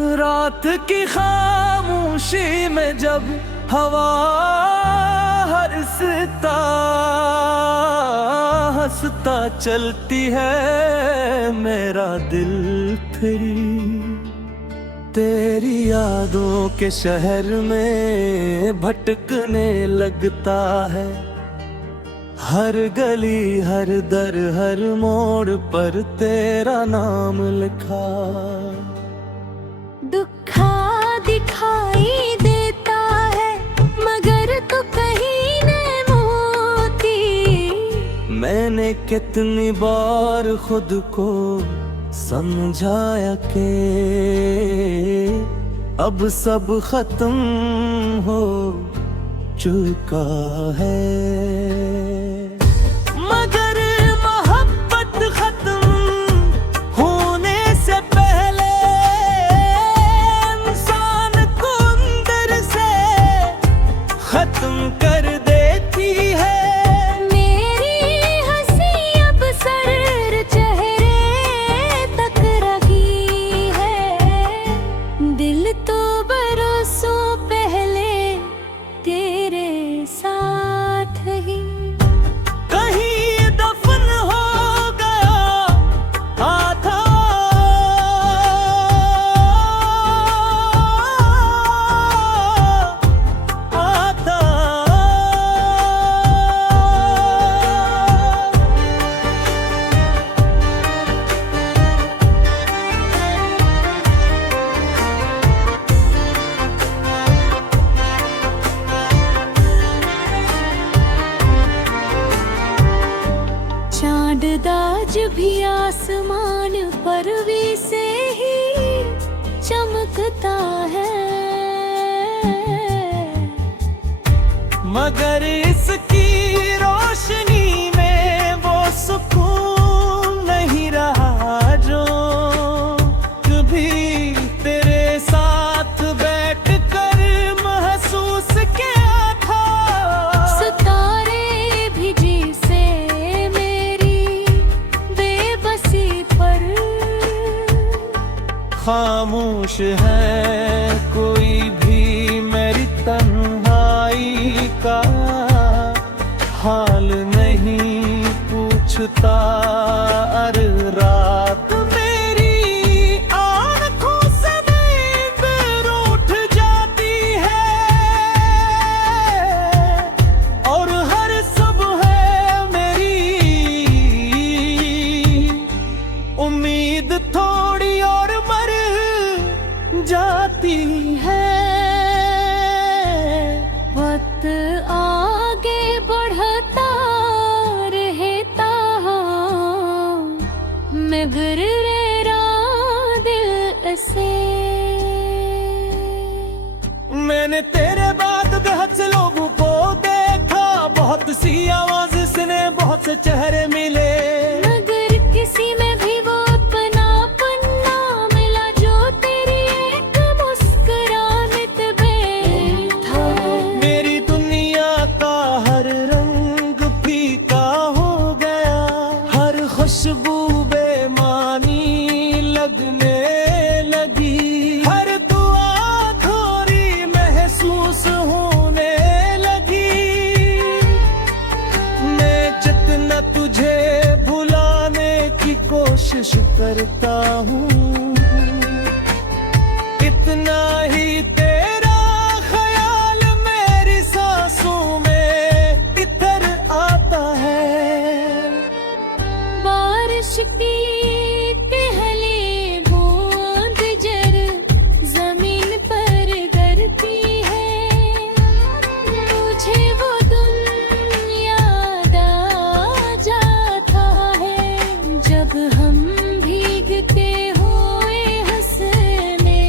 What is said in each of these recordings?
रात की खामोशी में जब हवा हंसता हंसता चलती है मेरा दिल फिर तेरी यादों के शहर में भटकने लगता है। हर गली हर दर हर मोड़ पर तेरा नाम लिखा। दुखा दिखाई देता है मगर तू कहीं न मोती। मैंने कितनी बार खुद को समझाया कि अब सब खत्म हो चुका है, मगर मोहब्बत खत्म होने से पहले इंसान को अंदर से खत्म कर देती है। आज भी आसमान पर भी से ही चमकता है, मगर इसकी रोशनी में वो सुकून नहीं रहा जो कभी तेरे साथ बैठकर महसूस किया था। सितारे भी जैसे मेरी बेबसी पर खामोश है कोई भी मेरी तन्हाई का हाल नहीं पूछता। अरे रात मेरी आँखों से नींद रूठ जाती है और हर सुबह मेरी उम्मीद थोड़ी और मर जाती है। वक्त आगे बढ़ता रहता मगर मेरा दिल से। मैंने तेरे बाद बहुत से लोगों को देखा, बहुत सी आवाज सुने, बहुत से चेहरे मिले, मगर किसी में भी वो अपनापन ना मिला जो तेरी एक मुस्कुराहट में था। मेरी दुनिया का हर रंग फीका हो गया, हर खुशबू बेमानी लगने लगी, हर दुआ थोड़ी महसूस होने लगी। मैं जितना तुझे भुलाने की कोशिश करता हूँ इतना ही तेरा ख्याल मेरी सांसों में इधर आता है। बारिश की पहली बूंद जर जमीन पर गिरती है, मुझे वो दिन याद आ जाता है जब हम भीगते हुए हंसने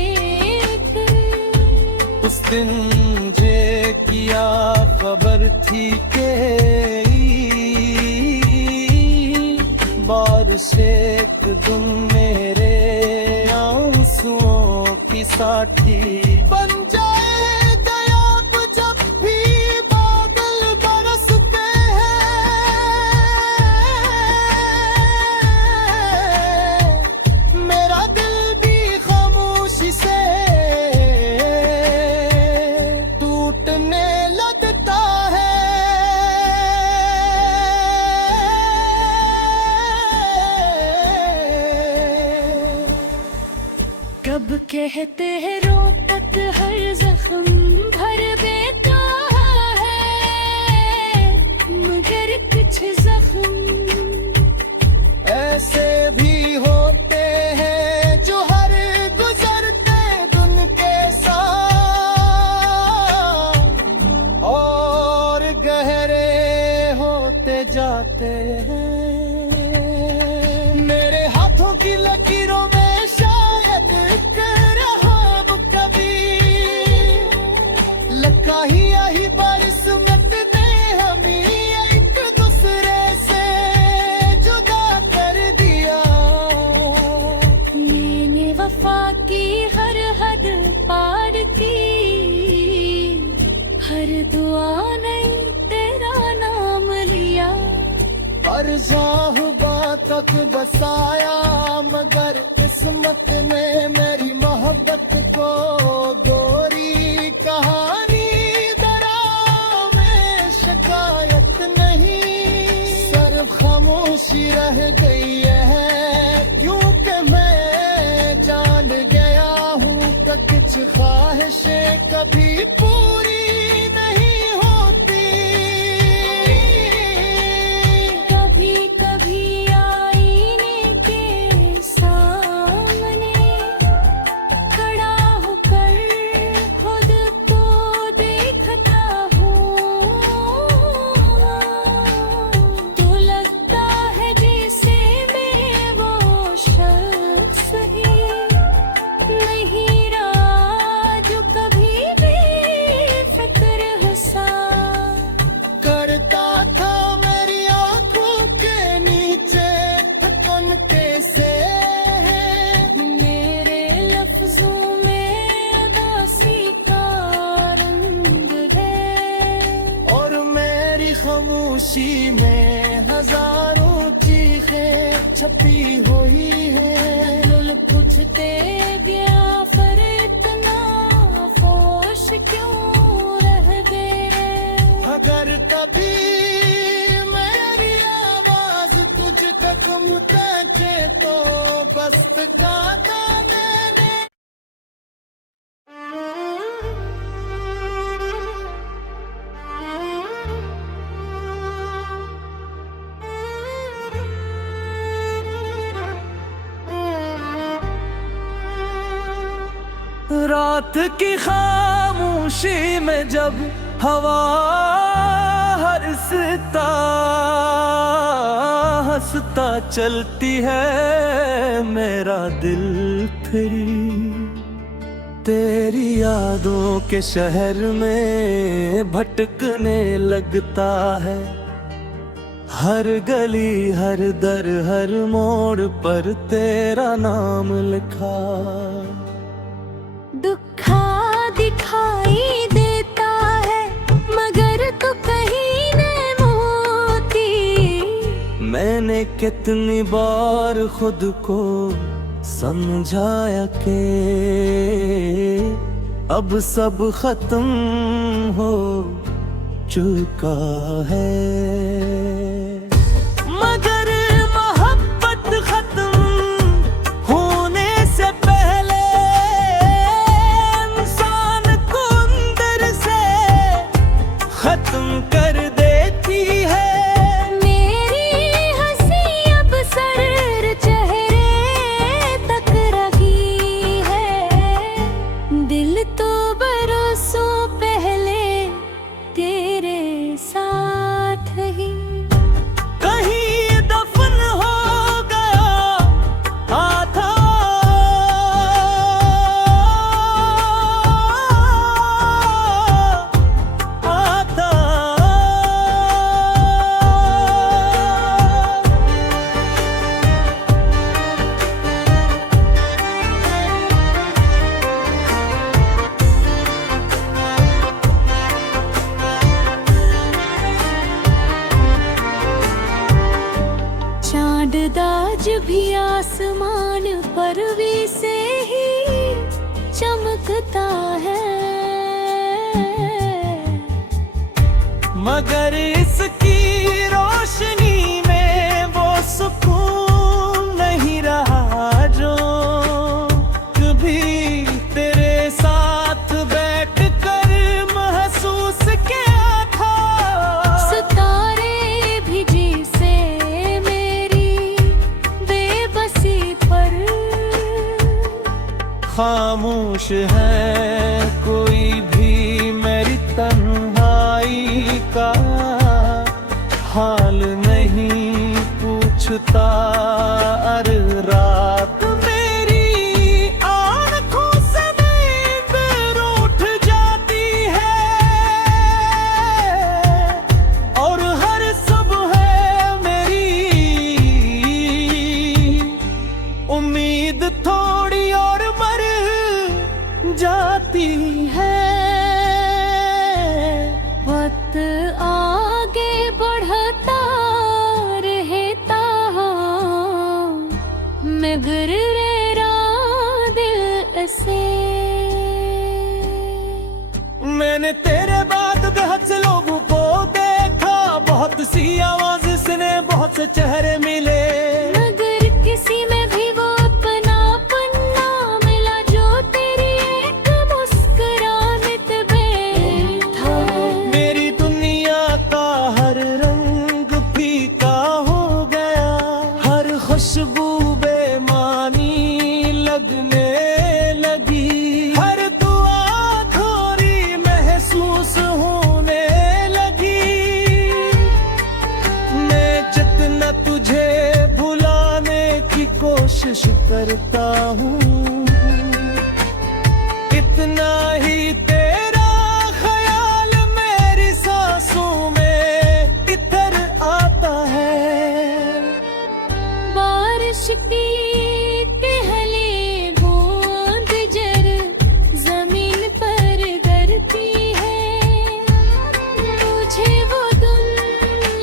थे। उस दिन मुझे किया खबर थी के बारिश एक दिन मेरे आंसुओं की साथी बन जाए दयाब जब भी बादल बरसते हैं। मेरा दिल भी खामोशी से जब कहते हैं रोकत हर जख्म भर देता है, मगर कुछ जख्म ऐसे भी होते हैं जो हर गुजरते दिन के साथ और गहरे होते जाते हैं। मेरे हाथों की लकीरों में शायद एक रहब कभी लखा ही यही बारिश मिटने हमें एक दूसरे से जुदा कर दिया। मैंने वफा की हर हद पार की, हर दुआ ने तेरा नाम लिया। हर साहुबा तक बसाया मगर किस्मत ने मेरी मोहब्बत को गोरी कहानी दरा में शिकायत नहीं, सिर्फ खामोशी रह गई है क्योंकि मैं जान गया हूँ कि कुछ ख्वाहिशें कभी पूरी नहीं होती। कभी कभी आईने के सामने खड़ा होकर खुद को देखता हूँ, तो लगता है जैसे मैं वो शख्स ही नहीं रहा जो कभी भी फिक्र हंसा करता था मेरी आंखों के नीचे थकन कैसे है। मेरे लफ्जों में उदासी का रंग है, और मेरी खामोशी में हजारों चीखें छपी हुई है। दिल पूछते गया पर इतना फोश क्यों रह गए। अगर कभी मेरी आवाज तुझ तक पहुंचे तो बस का था मैंने। रात की खामोशी में जब हवा हंसता हंसता चलती है मेरा दिल फिर तेरी यादों के शहर में भटकने लगता है। हर गली हर दर हर मोड़ पर तेरा नाम लिखा। दुखा दिखाई देता है मगर तू कहीं न मोती। मैंने कितनी बार खुद को समझाया कि अब सब खत्म हो चुका है, मगर मोहब्बत खत्म होने से पहले इंसान को अंदर से खत्म कर देती है। मेरी हंसी अब सर चेहरे तक रही है, दिल तो बरसों पहले तेरे साथ ही कहीं दफन हो गया आधा आधा। चांद दाज भी आसमान पर भी से ही चमकता है, मगर इसकी रोशनी में वो सुकून नहीं रहा जो कभी खामोश है कोई भी मेरी तन्हाई का हाल नहीं पूछता। अर रात मेरी आँखों से नींद रूठ जाती है और हर सुबह मेरी उम्मीद थोड़ी और मर जाती है। वक्त आगे बढ़ता रहता मगर रेरा दिल से। मैंने तेरे बाद बहुत से लोगों को देखा, बहुत सी आवाज सुने, बहुत से चेहरे मिले, मगर किसी में भी वो अपनापन ना मिला जो तेरी एक मुस्कुराहट में था। मेरी दुनिया का हर रंग फीका हो गया, हर खुशबू बेमानी लगने लगी, हर दुआ थोड़ी महसूस होने लगी। मैं जितना तुझे भुलाने की कोशिश करता हूँ, इतना ही तेरा ख्याल मेरी सांसों में इधर आता है। बारिश की पहली बूंद जर जमीन पर गिरती है, मुझे वो दिन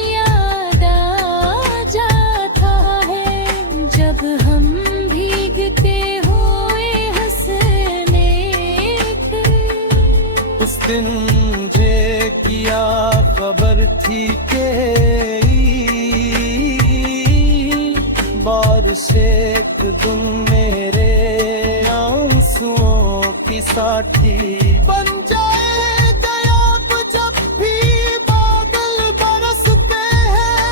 याद आ जाता है जब हम भीगते हुए हंसने थे। उस दिन मुझे किया खबर थी के बारिश एक दिन मेरे आंसुओं की साथी बन जाएगा। अब जब भी बादल बरसते हैं,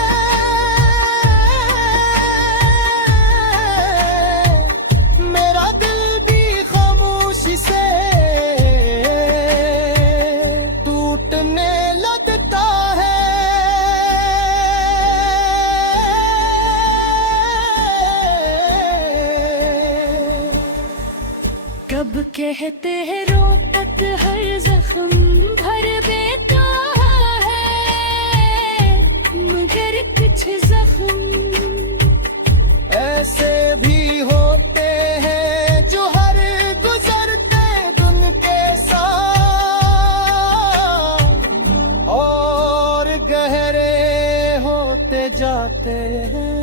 मेरा दिल भी खामोशी से टूटने लगता है। कब कहते हैं रोकत हर जख्म भर देता है, मगर कुछ जख्म ऐसे भी होते हैं जो हर गुजरते दिन के साथ और गहरे होते जाते हैं।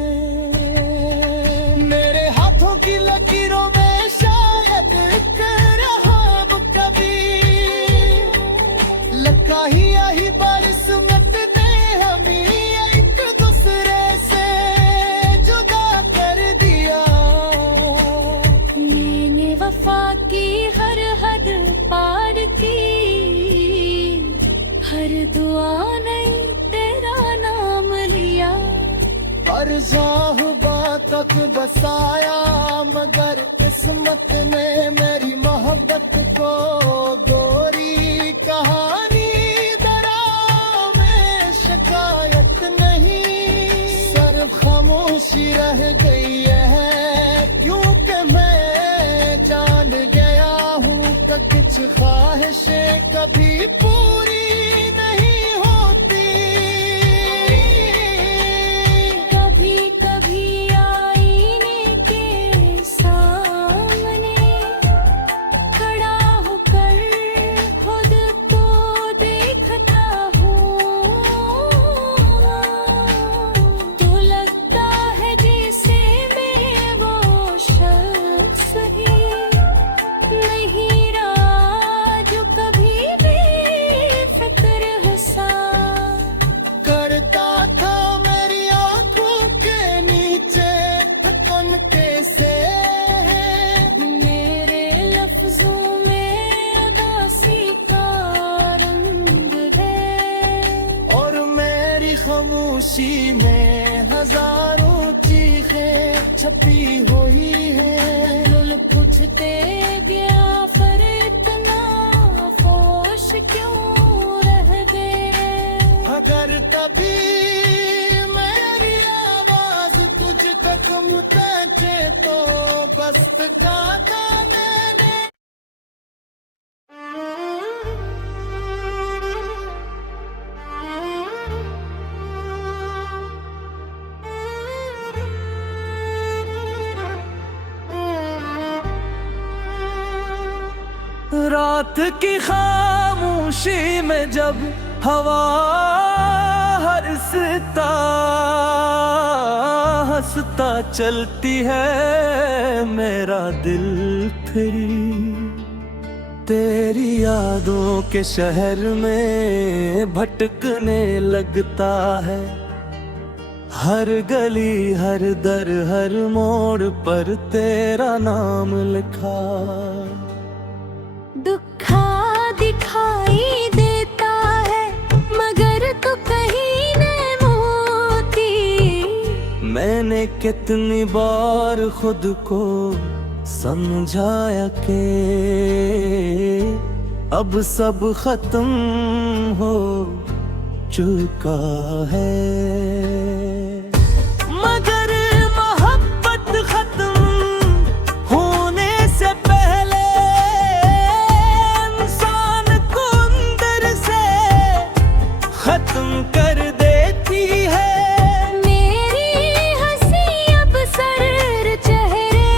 मेरे हाथों की लकीरों में शायद रहम कभी लगा ही यही बरसमत ने हमें एक दूसरे से जुदा कर दिया। मैंने वफा की हर हद पार की, हर दुआ ने तेरा नाम लिया। अरज़ाहुबा तक बसाया मगर किस्मत ने मेरी मोहब्बत को गोरी कहानी दरा में शिकायत नहीं, सिर्फ खामोशी रह गई है क्योंकि मैं जान गया हूँ कि कुछ ख्वाहिशें कभी पूरी नहीं होती। कभी कभी आईने के सामने खड़ा होकर खुद को देखता हूँ, तो लगता है जैसे मैं वो शख्स ही नहीं रहा जो कभी भी फिक्र हंसा करता था मेरी आंखों के नीचे थकन कैसे है। मेरे लफ्जों में उदासी का रंग है और मेरी खामोशी में हजारों चीखें छपी हुई है। दिल कुछ उलझते गया पर इतना फोश क्यों रह गए। अगर कभी मेरी आवाज तुझ तक पहुंचे तो बस का मैंने। रात की खामोशी में जब हवा हंसता हंसता चलती है मेरा दिल फिर तेरी यादों के शहर में भटकने लगता है। हर गली हर दर हर मोड़ पर तेरा नाम लिखा। दुखा दिखाई देता है मगर तू कहीं न मोती। मैंने कितनी बार खुद को समझाया कि अब सब खत्म हो चुका है, मगर मोहब्बत खत्म होने से पहले इंसान को अंदर से खत्म कर देती है। मेरी हंसी अब सर चेहरे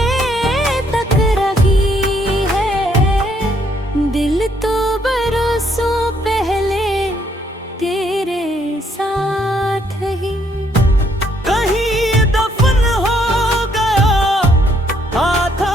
तक रही है। दिल तो बरसों पहले तेरे साथ ही कहीं दफन हो गया आधा।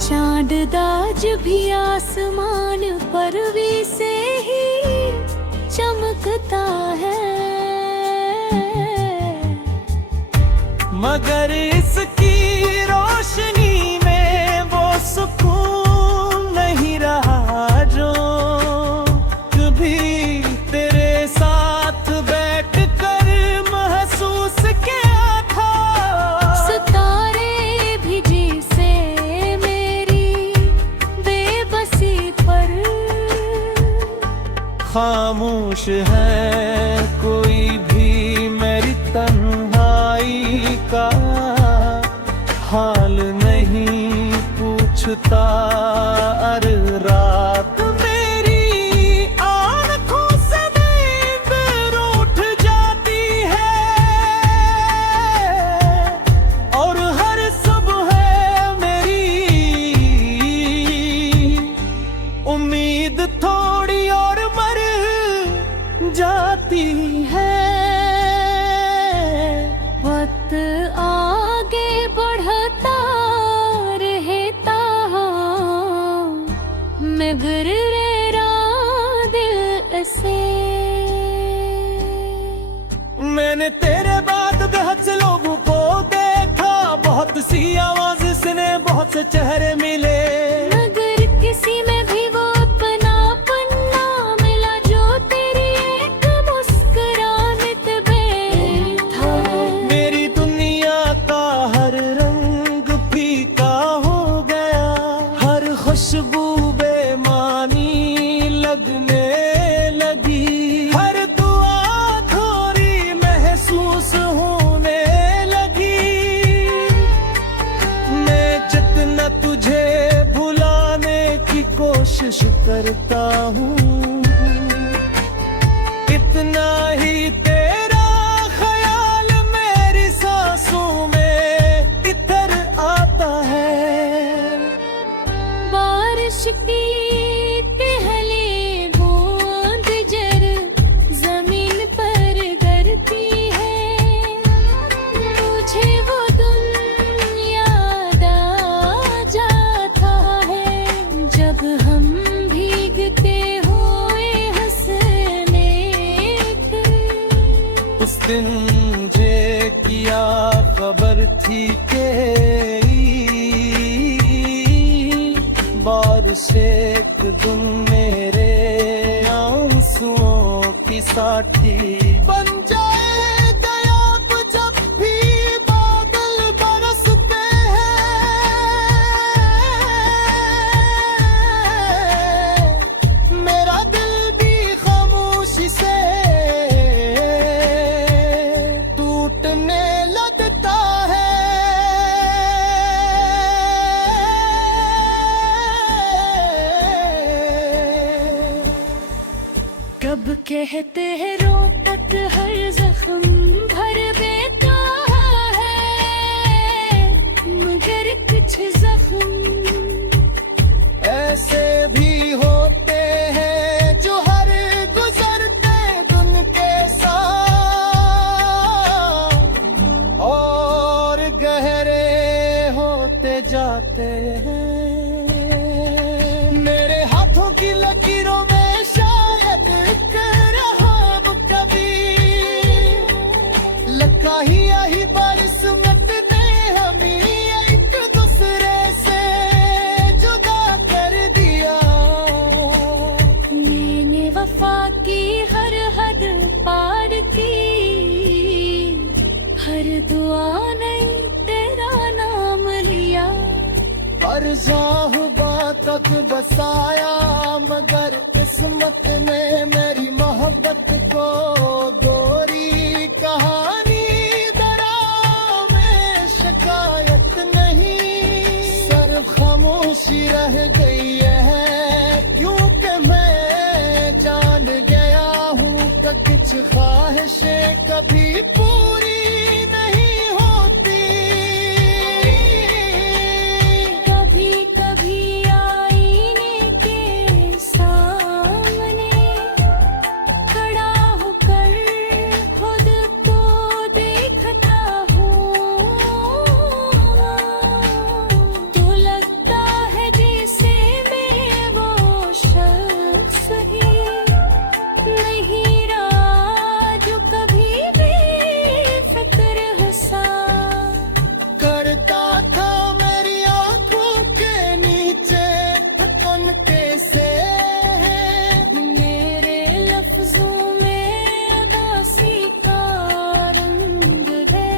चांद दाज भी आसमान पर भी से ही चमकता है। मगर इसकी रोशनी में वो सुकून नहीं रहा जो कभी तेरे साथ बैठकर महसूस किया था। सितारे भी जैसे मेरी बेबसी पर खामोश है कोई भी मेरी तन्हाई का हाल नहीं पूछता। अर रात मेरी आँखों से नींद रूठ जाती है और हर सुबह मेरी उम्मीद थोड़ी और मर जाती है। वक्त आगे बढ़ता रहता मगर रेरा दिल से। मैंने तेरे बाद बहुत से लोगों को देखा, बहुत सी आवाज सुने, बहुत से चेहरे मिले, मगर किसी में भी वो अपनापन ना मिला जो तेरी एक मुस्कुराहट में था। मेरी दुनिया का हर रंग फीका हो गया, हर खुशबू बेमानी लगने लगी, हर दुआ थोड़ी महसूस होने लगी। मैं जितना तुझे भुलाने की कोशिश करता हूँ इतना ही तेरा ख्याल मेरी सांसों में इधर आता है। बारिश की पहली बूंद जर जमीन पर गिरती है, मुझे वो दिन याद आ जाता है जब हम भीगते हो उस दिन जे किया खबर थी के बारिश एक दिन मेरे आंसुओं की साथी बन जाए दयाब जब भी बादल बरसते हैं मेरा दिल भी खामोशी से टूटने लगता है। कब कहते हैं रोकत हर जख्म भर देता है मगर कुछ जख्म ऐसे भी होते हैं जो हर गुजरते दिन के साथ और गहरे होते जाते हैं। मेरे हाथों की लकीरों में शायद एक रहम कभी लगा ही यही बरसमत ने हमें एक दूसरे से जुदा कर दिया। मैंने वफा की हर हद पार की हर दुआ ने तेरा नाम लिया। हर जाहुबा तक बसाया मगर किस्मत ने मेरी मोहब्बत को गोरी कहानी दरा में शिकायत नहीं सिर्फ खामोशी रह गई है क्योंकि मैं जान गया हूँ कि कुछ ख्वाहिशें कभी पूरी नहीं होती। कभी कभी आईने के सामने खड़ा होकर खुद को देखता हूँ तो लगता है जैसे मैं वो शख्स ही नहीं रहा जो कभी भी फिक्र हंसा करता था मेरी आंखों के नीचे थकन कैसे है मेरे लफ्जों में उदासी का रंग है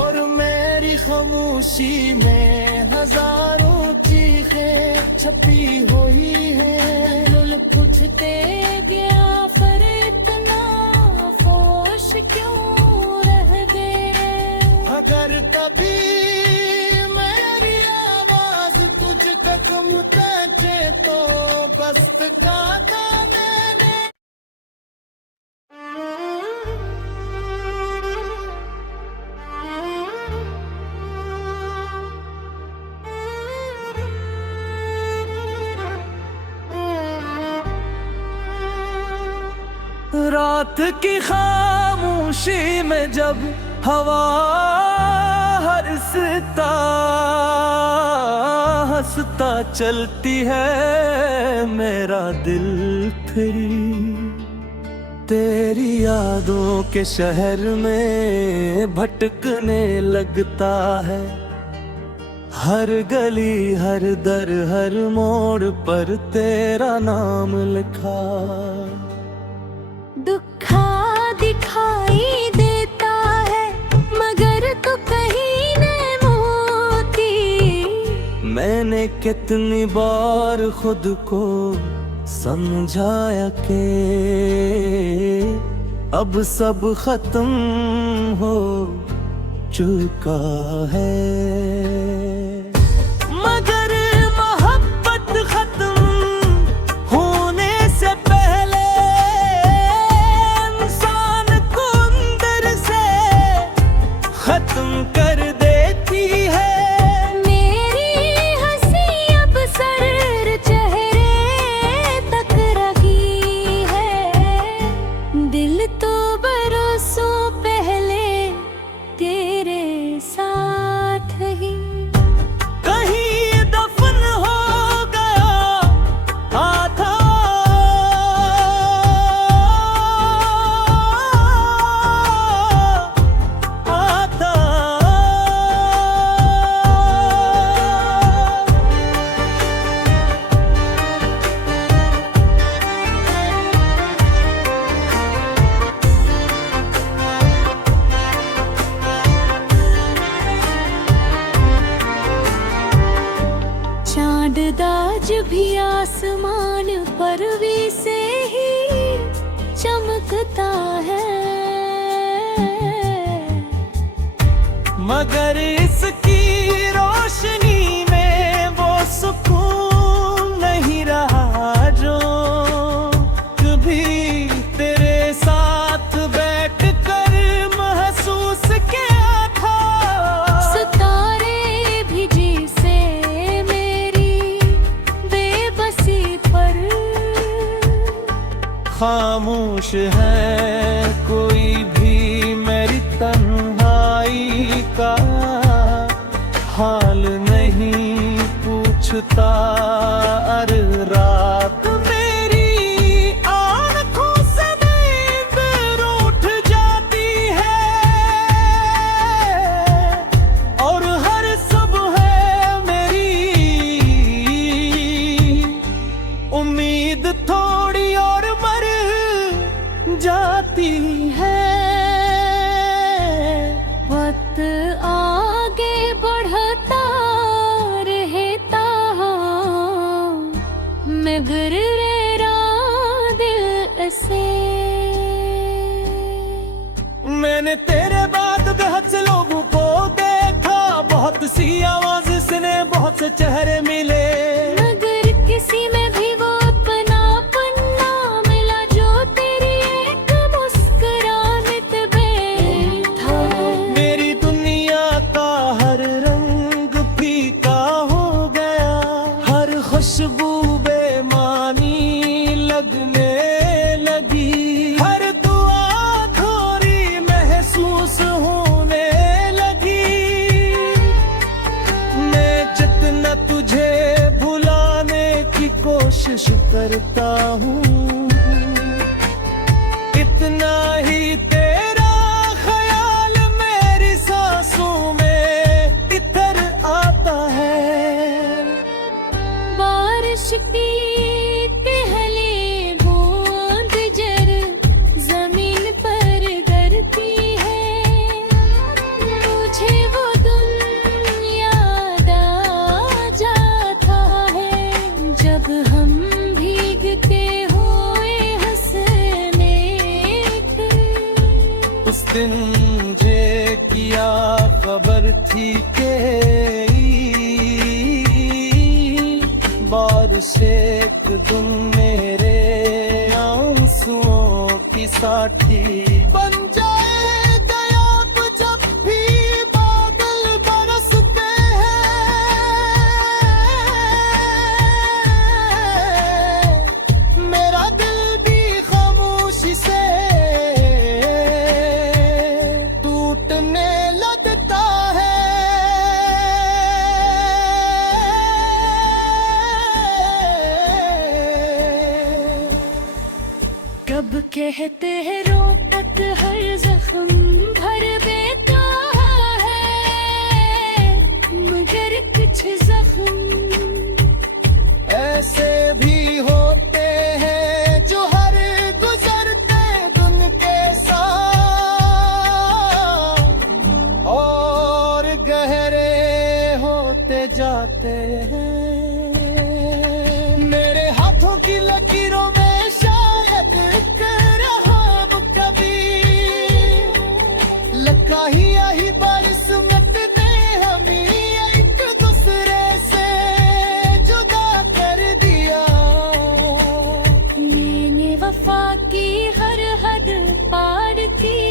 और मेरी खामोशी में हजारों चीखें छपी हुई हैं। दिल पूछते गया पर इतना फोश क्यों रह गए। अगर कभी मेरी आवाज तुझ तक पहुंचे तो बस कहा था मैंने। रात की खामोशी में जब हवा हंसता हंसता चलती है मेरा दिल फिर तेरी यादों के शहर में भटकने लगता है। हर गली हर दर हर मोड़ पर तेरा नाम लिखा। दुखा दिखाई देता है मगर तू कहीं न मोती। मैंने कितनी बार खुद को समझाया कि अब सब खत्म हो चुका है मगर मोहब्बत खत्म होने से पहले इंसान को अंदर से खत्म कर देती है। मेरी हंसी अब सर चेहरे तक रही है। दिल तो बरसों पहले तेरे साथ ही आसमान पर भी से ही चमकता है, मगर इसकी रोशनी में वो सुकून नहीं रहा जो कभी तेरे साथ बैठकर महसूस किया था। सितारे भी जैसे मेरी बेबसी पर खामोश है कोई भी मेरी तन्हाई का हाल नहीं पूछता। अर रात मेरी आँखों से नींद रूठ जाती है और हर सुबह मेरी उम्मीद थोड़ी और मर जाती है। वक्त आगे बढ़ता रहता मगर मेरा दिल से। मैंने तेरे बाद बहुत से लोगों को देखा, बहुत सी आवाज सुने, बहुत से चेहरे मिले, मगर किसी में भी वो अपनापन ना मिला जो तेरी एक मुस्कुराहट में था। मेरी दुनिया का हर रंग फीका हो गया, हर खुशबू बेमानी लगने लगी, हर दुआ थोड़ी महसूस होने लगी। मैं जितना तुझे भुलाने की कोशिश करता हूँ, इतना ही तेरा ख्याल मेरी सांसों में इतर आता है। बारिश की पहली बूंद जर जमीन पर गिरती है, मुझे वो दिन याद आ जाता है जब हम भीगते हुए हंसने थे। उस दिन मुझे किया खबर थी के बारिश एक दिन मेरे आंसुओं की साथी बन जाएगा। अब जब भी बादल बरसते हैं, मेरा दिल भी खामोशी से टूटने लगता है। कब कहते हैं रो तक हर जख्म भर देता है, मगर कुछ जख्म ऐसे भी होते हैं जो हर गुजरते दिन के साथ और गहरे होते जाते हैं। मेरे हाथों की लकीरों में शायद करहब कभी लगा ही यही बारिश मिटने हमें एक दूसरे से जुदा कर दिया। मैंने वफा की हर हद पार की,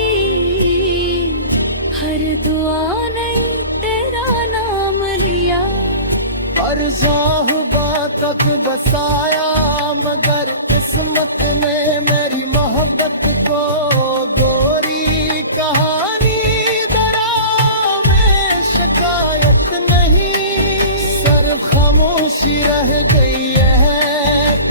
हर दुआ ने तेरा नाम लिया। अरज़ाहुबा तक बसाया मगर किस्मत ने मेरी मोहब्बत को गोरी कहानी दरा में शिकायत नहीं, सिर्फ खामोशी रह गई है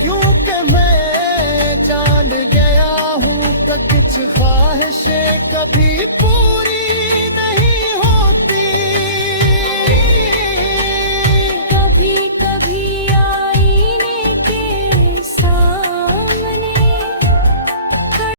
क्योंकि मैं जान गया हूँ कि कुछ ख्वाहिशें कभी